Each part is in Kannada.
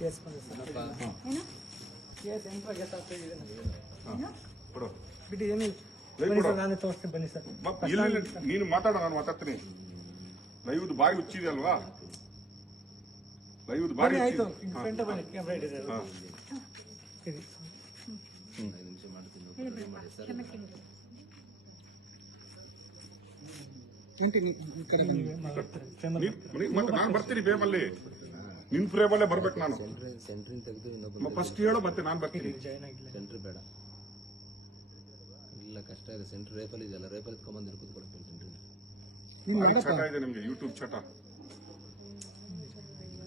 ಕೇಸ್ ಬಂದಿದೆ ಕೇಸ್ ಎಂಟ್ರ ಕೇಸ್ ಆಗ್ತಾ ಬಿಡಿ ಏನಿಲ್ಲ ನಾನೇ ತೋರಿಸ್ತೀನಿ ಬನ್ನಿ ಸರ್. ನೀನು ಮಾತಾಡ, ನಾನು ಮಾತಾಡ್ತೀನಿ. ಲೈವ್ದು ಬಾರಿ ಹುಚ್ಚಿದೆ ಅಲ್ವಾ? ಲೈವ್ದು ಬಾರಿ ಆಯ್ತು. ಫ್ರಂಟ್ ಬನ್ನಿ, ಕ್ಯಾಮ್ರಾ ಇಟ್ಟಿದೆ. ನಾನು ಬರ್ತೀನಿ ಬೇಬಲ್ಲಿ, ನಿನ್ ಫ್ರೇಮಲ್ಲೇ ಬರ್ಬೇಕು ನಾನು. ಫಸ್ಟ್ ಹೇಳೋ ಮತ್ತೆ ನಾನು ಬರ್ತೀನಿ. ಸೆಂಟ್ರ್ ಬೇಡ, ಇಲ್ಲ ಕಷ್ಟ ಇದೆ. ಸೆಂಟ್ರ್ ರೇಪಲ್ಲಿ ಇದೆಯಲ್ಲ, ರೇಪಲ್ಲಿ ಇಟ್ಕೊಂಡ್ಬಂದು ಕೂತ್ಕೊಡ್ತೀನಿ. ಸೆಂಟ್ರ್ ಚಟ ಇದೆ ನಿಮ್ಗೆ, ಯೂಟ್ಯೂಬ್ ಚಟ.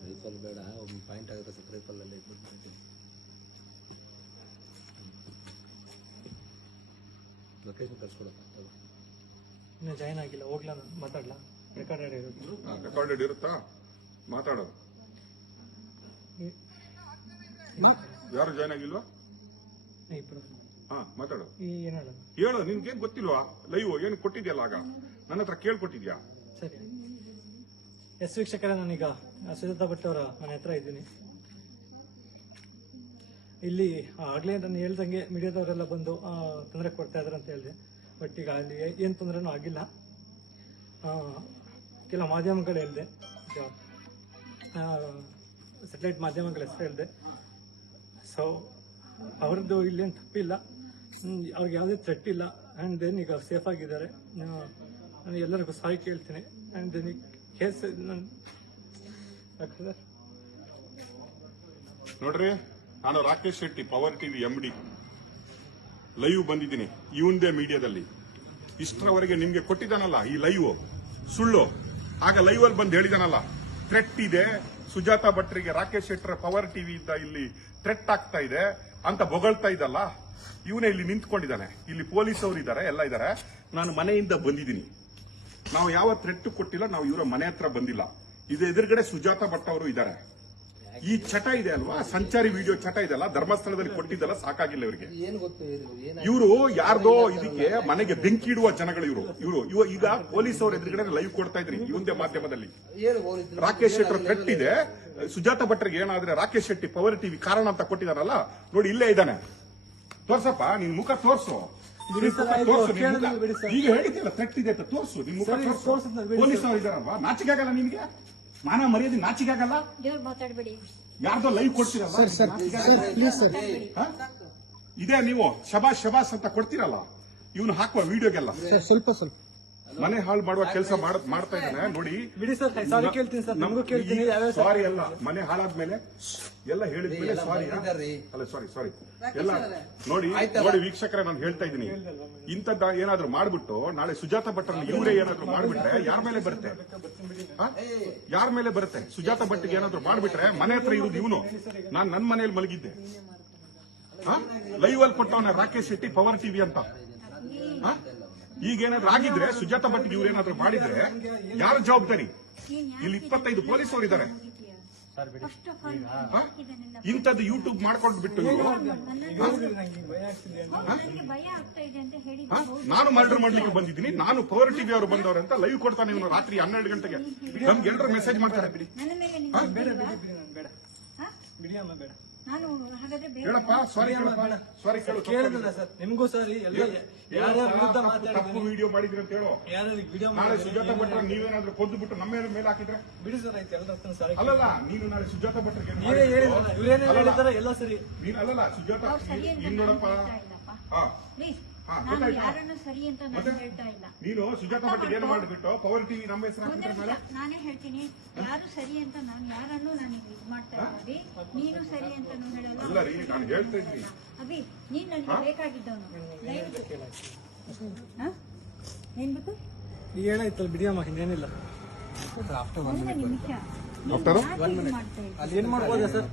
ರೈಫಲ್ ಬೇಡ, ಒಂದು ಪಾಯಿಂಟ್ ಆಗುತ್ತೆ ಸ್ವಲ್ಪ ರೈಫಲ್ ಇಟ್ಬಿಟ್ಟು ಲೊಕೇಶನ್ ಕಳ್ಸ್ಕೊಡಪ್ಪ. ಇನ್ನು ಜಾಯ್ನ್ ಆಗಿಲ್ಲ, ಹೋಗ್ಲಾ ನಾನು ಮಾತಾಡ್ಲಾ? ರೆಕಾರ್ಡೆಡ್ ಇರುತ್ತಾ? ಮಾತಾಡೋದು ಯಾರು ಜಾಯ್ನ್ ಆಗಿಲ್ವಾ? ಮಾತಾಡು, ಹೇಳು. ನಿನ್ಗೇನ್ ಗೊತ್ತಿಲ್ವಾ? ಲೈವ್ ಏನು ಕೊಟ್ಟಿದ್ಯಲ್ಲ, ಆಗ ನನ್ನ ಹತ್ರ ಕೇಳ್ಕೊಟ್ಟಿದ್ಯಾ? ಸರಿ ಎಸ್ ವೀಕ್ಷಕರ, ನಾನೀಗ ಸುಜಾತಾ ಭಟ್ ಅವರ ಮನೆ ಹತ್ರ ಇದ್ದೀನಿ. ಇಲ್ಲಿ ಆಗ್ಲೇ ನಾನು ಹೇಳ್ದಂಗೆ ಮೀಡಿಯಾದವರೆಲ್ಲ ಬಂದು ತೊಂದರೆ ಕೊಡ್ತಾ ಇದಾರೆ ಅಂತ ಹೇಳಿದೆ. ಬಟ್ ಈಗ ಅಲ್ಲಿ ಏನ್ ತೊಂದರೆನೂ ಆಗಿಲ್ಲ. ಕೆಲ ಮಾಧ್ಯಮಗಳು ಹೇಳಿದೆ, ಸ್ಯಾಟಲೈಟ್ ಮಾಧ್ಯಮಗಳ ಹೆಸರು ಹೇಳಿದೆ. ಸೊ ಅವ್ರದ್ದು ಇಲ್ಲೇನು ತಪ್ಪಿಲ್ಲ, ಅವ್ರಿಗೆ ಯಾವುದೇ ಥ್ರೆಟ್ ಇಲ್ಲ. ಆ್ಯಂಡ್ ದೆನ್ ಈಗ ಸೇಫ್ ಆಗಿದ್ದಾರೆ. ನಾನು ಎಲ್ಲರಿಗೂ ಸಾರಿ ಕೇಳ್ತೀನಿ. ಆ್ಯಂಡ್ ದೆನ್ ಈ ಕೇಸ್ ನೋಡ್ರಿ, ನಾನು Rakesh Shetty, power TV MD, live ಬಂದಿದ್ದೀನಿ ಇವಂದೇ ಮೀಡಿಯಾದಲ್ಲಿ. ಇಷ್ಟರವರೆಗೆ ನಿಮ್ಗೆ ಕೊಟ್ಟಿದ್ದಾನಲ್ಲ ಈ ಲೈವ್ ಸುಳ್ಳು. ಆಗ ಲೈವ್ ಅಲ್ಲಿ ಬಂದು ಹೇಳಿದಾನಲ್ಲ, ಥ್ರೆಟ್ ಇದೆ ಸುಜಾತಾ ಭಟ್ರಿಗೆ, ರಾಕೇಶ್ ಶೆಟ್ಟರ್ ಪವರ್ ಟಿವಿ ಇಂದ ಇಲ್ಲಿ ಥ್ರೆಟ್ ಆಗ್ತಾ ಇದೆ ಅಂತ ಬೊಗಳ್ತಾ ಇದ್ದಲ್ಲ, ಇವನೇ ಇಲ್ಲಿ ನಿಂತ್ಕೊಂಡಿದ್ದಾನೆ. ಇಲ್ಲಿ ಪೊಲೀಸ್ ಅವರು ಇದ್ದಾರೆ, ಎಲ್ಲ ಇದ್ದಾರೆ. ನಾನು ಮನೆಯಿಂದ ಬಂದಿದ್ದೀನಿ. ನಾವು ಯಾವ ಥ್ರೆಟ್ ಕೊಟ್ಟಿಲ್ಲ, ನಾವು ಇವರ ಮನೆ ಹತ್ರ ಬಂದಿಲ್ಲ. ಇದು ಎದುರುಗಡೆ ಸುಜಾತಾ ಭಟ್ ಅವರು ಇದ್ದಾರೆ. ಈ ಚಟ ಇದೆ ಅಲ್ವಾ, ಸಂಚಾರಿ ವಿಡಿಯೋ ಚಟ ಇದೆಲ್ಲ, ಧರ್ಮಸ್ಥಳದಲ್ಲಿ ಕೊಟ್ಟಿದ್ದಲ್ಲ, ಸಾಕಾಗಿಲ್ಲ ಇವರಿಗೆ. ಇವರು ಯಾರ್ದೋ ಇದಕ್ಕೆ ಮನೆಗೆ ಬೆಂಕಿ ಇಡುವ ಜನಗಳು ಇವರು. ಈಗ ಪೊಲೀಸ್ ಅವ್ರ ಎದುರುಗಡೆ ಲೈವ್ ಕೊಡ್ತಾ ಇದ್ರಿ ಇವಂದೇ ಮಾಧ್ಯಮದಲ್ಲಿ. ರಾಕೇಶ್ ಶೆಟ್ಟರ್ ಥ್ರೆಟ್ ಇದೆ, ಸುಜಾತಾ ಭಟ್ರಿಗೆ ಏನಾದ್ರೆ ರಾಕೇಶ್ ಶೆಟ್ಟಿ ಪವರ್ ಟಿವಿ ಕಾರಣ ಅಂತ ಕೊಟ್ಟಿದಾರಲ್ಲ, ನೋಡಿ ಇಲ್ಲೇ ಇದ್ದಾನೆ. ತೋರ್ಸಪ್ಪ, ನಿನ್ ಮುಖ ತೋರ್ಸು. ಈಗ ಹೇಳಿದ್ದಿಲ್ಲ ಥ್ರೆಟ್ ಇದೆ ಅಂತ, ತೋರ್ಸು ನಿನ್ ಮುಖ ತೋರ್ಸು. ಪೊಲೀಸ್ ಅವ್ರು ಇದಾರಲ್ವಾ, ನಾಚಿಕೆ ಆಗಲ್ಲ ನಿನ್ಗೆ? ಮಾನ ಮರ್ಯಾದೆ ನಾಚಿಕೆ ಆಗಲ್ಲ? ಯಾರ್ದೋ ಲೈವ್ ಕೊಡ್ತೀರಲ್ಲ, ಇದೇ ನೀವು ಶಬಾಸ್ ಶಬಾಸ್ ಅಂತ ಕೊಡ್ತೀರಲ್ಲ, ಇವನು ಹಾಕುವ ವಿಡಿಯೋಗೆಲ್ಲ ಸ್ವಲ್ಪ ಮನೆ ಹಾಳು ಮಾಡುವ ಕೆಲಸ ಮಾಡ್ತಾ ಇದ್ದಾನೆ ನೋಡಿ. ಬಿಡಿ ಸರ್, ಸಾರಿ ಕೇಳ್ತೀನಿ ಸರ್, ನಮಗೂ ಕೇಳ್ತೀನಿ. ಸಾರಿ ಅಲ್ಲ, ಮನೆ ಹಾಳಾದ್ಮೇಲೆ ಎಲ್ಲ ಹೇಳಿದ್ಮೇಲೆ ಸಾರಿ ಅಲ್ಲ, ಸಾರಿ ಎಲ್ಲ ನೋಡಿ. ವೀಕ್ಷಕರೇ, ನಾನು ಹೇಳ್ತಾ ಇದ್ದೀನಿ, ಇಂಥದ್ದು ಏನಾದ್ರು ಮಾಡ್ಬಿಟ್ಟು ನಾಳೆ ಸುಜಾತಾ ಭಟ್ರಲ್ಲಿ ಇವರೇ ಏನಾದ್ರು ಮಾಡ್ಬಿಟ್ರೆ ಯಾರ ಮೇಲೆ ಬರುತ್ತೆ? ಯಾರ ಮೇಲೆ ಬರುತ್ತೆ? ಸುಜಾತಾ ಭಟ್ಗೆ ಏನಾದ್ರು ಮಾಡ್ಬಿಟ್ರೆ ಮನೆ ಹತ್ರ ಇರುವುದು ಇವನು. ನಾನು ನನ್ನ ಮನೆಯಲ್ಲಿ ಮಲಗಿದ್ದೆ. ಲೈವ್ ಅಲ್ಲಿ ಕೊಟ್ಟವನ ರಾಕೇಶ್ ಶೆಟ್ಟಿ ಪವರ್ ಟಿವಿ ಅಂತ. ಈಗೇನಾದ್ರು ಆಗಿದ್ರೆ ಸುಜಾತಾ ಭಟ್ಗೆ ಇವ್ರೇನಾದ್ರು ಮಾಡಿದ್ರೆ ಯಾರ ಜವಾಬ್ದಾರಿ? ಇಲ್ಲಿ 25 ಪೊಲೀಸ್ ಅವರು ಇದ್ದಾರೆ. ಇಂಥದ್ದು ಯೂಟ್ಯೂಬ್ ಮಾಡ್ಕೊಂಡು ಬಿಟ್ಟು ನಾನು ಮರ್ಡರ್ ಮಾಡ್ಲಿಕ್ಕೆ ಬಂದಿದ್ದೀನಿ, ನಾನು ಪವರ್ ಟಿವಿ ಅವರು ಬಂದವರು ಅಂತ ಲೈವ್ ಕೊಡ್ತಾನೆ ಇವನು. ರಾತ್ರಿ 12 ಗಂಟೆಗೆ ನಮ್ಗೆ ಎಲ್ಲರೂ ಮೆಸೇಜ್ ಮಾಡ್ತಾರೆ. ಹೇಳಪ್ಪ, ಸಾರಿ ಕೇಳಿಲ್ಲ ಸರ್, ನಿಮಗೂ ಸರಿ. ತಪ್ಪು ವಿಡಿಯೋ ಮಾಡಿದ್ರಿ ಅಂತ ಹೇಳೋ. ನಾಳೆ ಸುಜಾತಾ ಭಟ್ರ ನೀವೇನಾದ್ರೂ ಕೊಂದು ಬಿಟ್ಟು ನಮ್ಮ ಮೇಲೆ ಹಾಕಿದ್ರೆ ಬಿಡಿ ಸರ್, ಆಯ್ತು ಎಲ್ಲ ಸಾರಿ. ಅಲ್ಲಲ್ಲ, ನೀನು ನಾಳೆ ಸುಜಾತಾ ಭಟ್ರಿಗೆ ಹೇಳಿದ್ದಾರೆ ಎಲ್ಲ ಸರಿ. ನೀನು ಅಲ್ಲಲ್ಲ ಸುಜಾತಾ, ನೀನ್ ನೋಡಪ್ಪ, ನೀನು ಸುಜಾತಾ ಭಟ್ರಿಗೆ ಏನು ಮಾಡಿಬಿಟ್ಟು ಪವರ್ ಟಿವಿ ನಮ್ಮ ಹೆಸರು ಹಾಕಿದ್ರೆ ನಾನೇ ಹೇಳ್ತೀನಿ, ಯಾರು ಸರಿ ಅಂತ ನಾನು ಯಾರನ್ನು ನಾನು ಇದು ಮಾಡ್ತಾ ಇದ್ದೀನಿ. ನೀನು ಸರಿ ಅಂತ ಹೇಳಲ್ಲ. ಅಲ್ಲ ರೀ, ನಾನು ಹೇಳ್ತಾ ಇದ್ದೀನಿ ಅಭಿ, ನೀನ್ ನನಗೆ ಬೇಕಾಗಿದ್ದವನು. ಏನ್ ಬೇಕು? ಈಗ ಏನಾಯ್ತಲ್ಲ, ಬಿಡಿಯಮ್ಮ, ಇನ್ನೇನಿಲ್ಲ. ಒಂದು ನಿಮಿಷ ಅಲ್ಲಿ ಏನ್ ಮಾಡ್ಬೋದಾ ಸರ್?